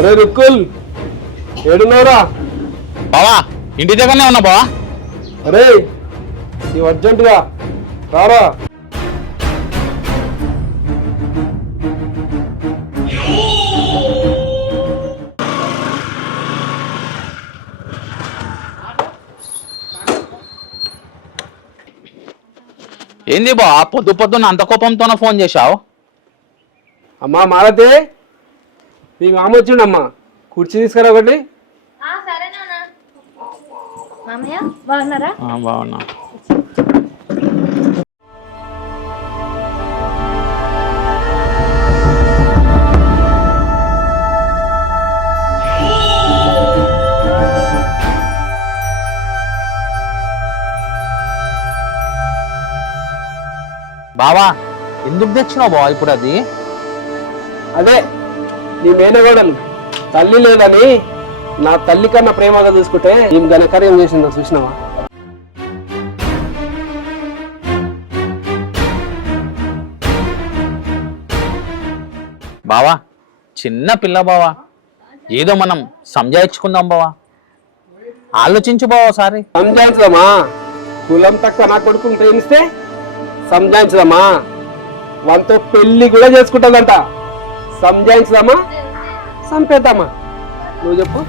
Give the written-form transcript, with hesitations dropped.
అరే రుక్కుల్ ఏడున్నారా? బావా ఇంటి దగ్గరనే ఉన్నా బావా. అరే నీవు అర్జెంటుగా రారా. ఏంది బావా పొద్దు పొద్దున్న అంత కోపంతోనే ఫోన్ చేశావు? అమ్మా మాలతి, మీ మామ వచ్చిండమ్మా, కుర్చీ తీసుకురా ఒకటి. మామయ్య బాగున్నారా? బాగున్నా. బావా ఎందుకు తెచ్చినావు బావా ఇప్పుడు అది? అదే నీ మేనగోడలు తల్లి లేదని నా తల్లి కన్నా ప్రేమగా చూసుకుంటే ఏం ఘనకార్యం చేసిందో చూసినావా? బావా చిన్న పిల్ల బావా, ఏదో మనం సంజాయించుకుందాం బావా, ఆలోచించు బావా సారి. సంజాయించదమ్మా, కులం తక్కువ నా కొడుకుని ప్రేమిస్తే సంజాయించదమ్మా, వాళ్ళతో పెళ్లి కూడా చేసుకుంటుందంట. సంజాయించదమ్మా, చంపేద్దామా? నువ్వు చెప్పు.